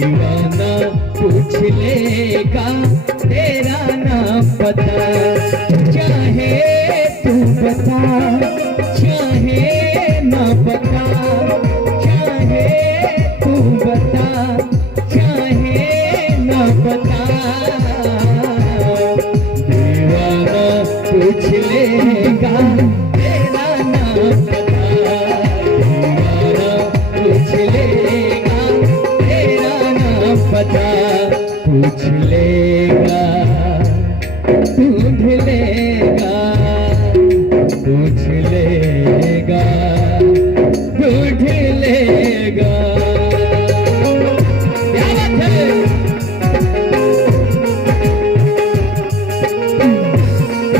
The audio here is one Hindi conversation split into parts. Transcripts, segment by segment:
दीवाना पूछ लेगा तेरा नाम पता, चाहे तू बता चाहे ना बता, चाहे तू बता चाहे ना बता, दीवाना पूछ लेगा तेरा नाम पता, दीवाना पूछ लेगा तेरा नाम पता, पूछ लेगा ढूंढ लेगा, पूछ लेगा ढूंढ लेगा। क्या बात है।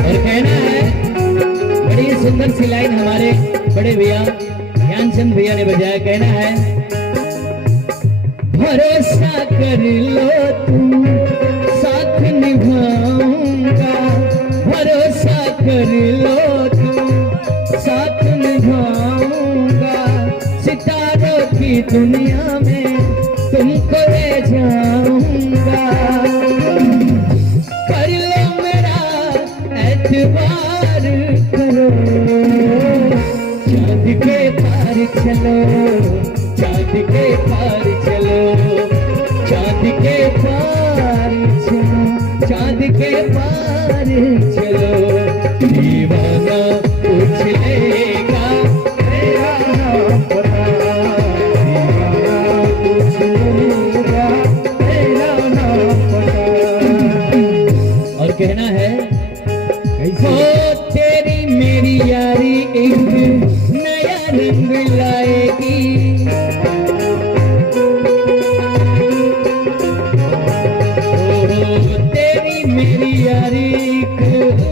और कहना है, बड़ी सुंदर सी लाइन हमारे बड़े भैया ज्ञानचंद भैया ने बजाया। कहना है, भरोसा कर लो तुम साथ निभाऊंगा, भरोसा कर लो तुम साथ निभाऊंगा, सितारों की दुनिया में तुमको ले जाऊंगा, कर लो मेरा एतबार करो, चांद के पार चलो, चांद के पार चलो, चांद के पार चलो, चांद के पार चलो, दीवाना पूछ लेगा तेरा नाम पता, दीवाना पूछ लेगा तेरा नाम पता। और कहना है, हो तेरी मेरी यारी एक नया रंग लाएगी, तेरी मेरी यारी एक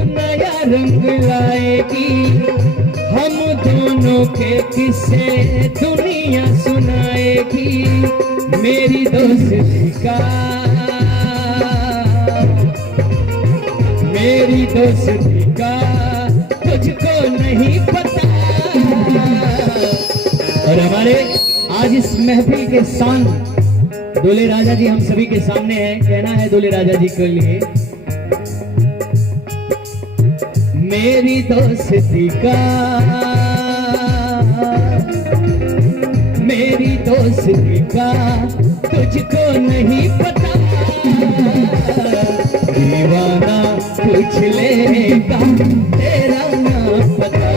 नया रंग लाएगी, हम दोनों के किस्से दुनिया सुनाएगी, मेरी दोस्ती का मेरी दोस्ती का तुझको नहीं पता। और हमारे आज इस महफिल के शान दूल्हे राजा जी हम सभी के सामने हैं। कहना है दूल्हे राजा जी के लिए, मेरी दोस्ती का मेरी दोस्ती का तुझको नहीं पता, दीवाना पूछ लेगा तेरा नाम पता,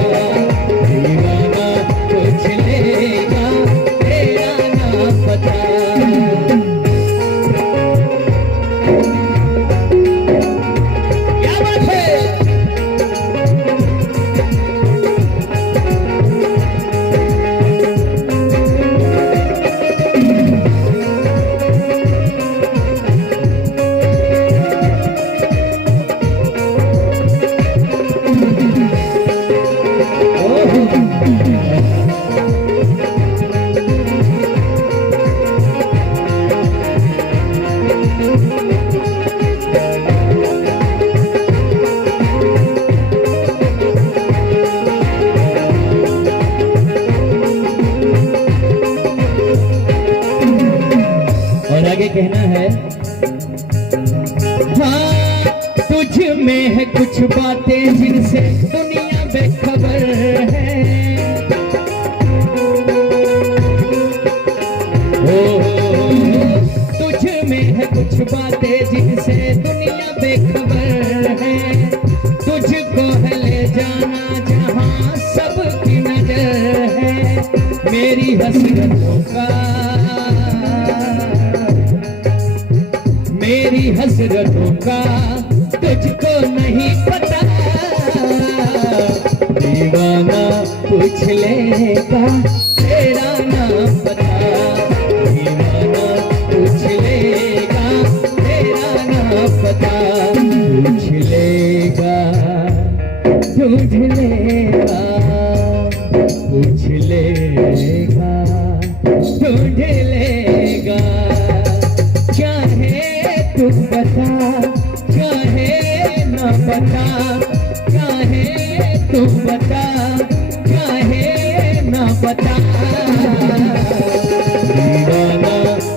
दीवाना पूछ लेगा तेरा नाम पता। क्या बात है। आगे कहना है, हाँ तुझ में है कुछ बातें जिनसे दुनिया बेखबर है, तुझ में है कुछ बातें जिनसे दुनिया बेखबर है, तुझको है ले जाना जहाँ सबकी नजर है, मेरी हसरतों का मेरी हसरतों का तुझको नहीं पता, दीवाना पूछ लेगा तेरा नाम पता, दीवाना पूछ लेगा तेरा नाम पता, पूछ लेगा ढूंढ लेगा, पूछ लेगा ढूंढ लेगा, चाहे तू बता चाहे ना बता, चाहे तू बता चाहे ना बता,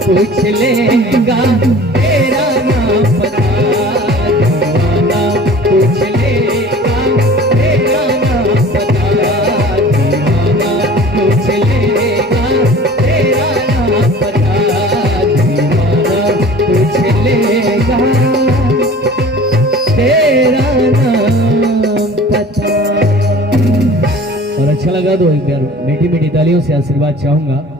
पूछ लेगा तेरा नाम पता, दीवाना पूछ लेगा तेरा नाम पता, दीवाना पूछ लेगा तेरा नाम पता, दीवाना पूछ लेगा तेरा नाम पता। और अच्छा लगा तो एक बार मीठी मीठी तालियों से आशीर्वाद चाहूंगा।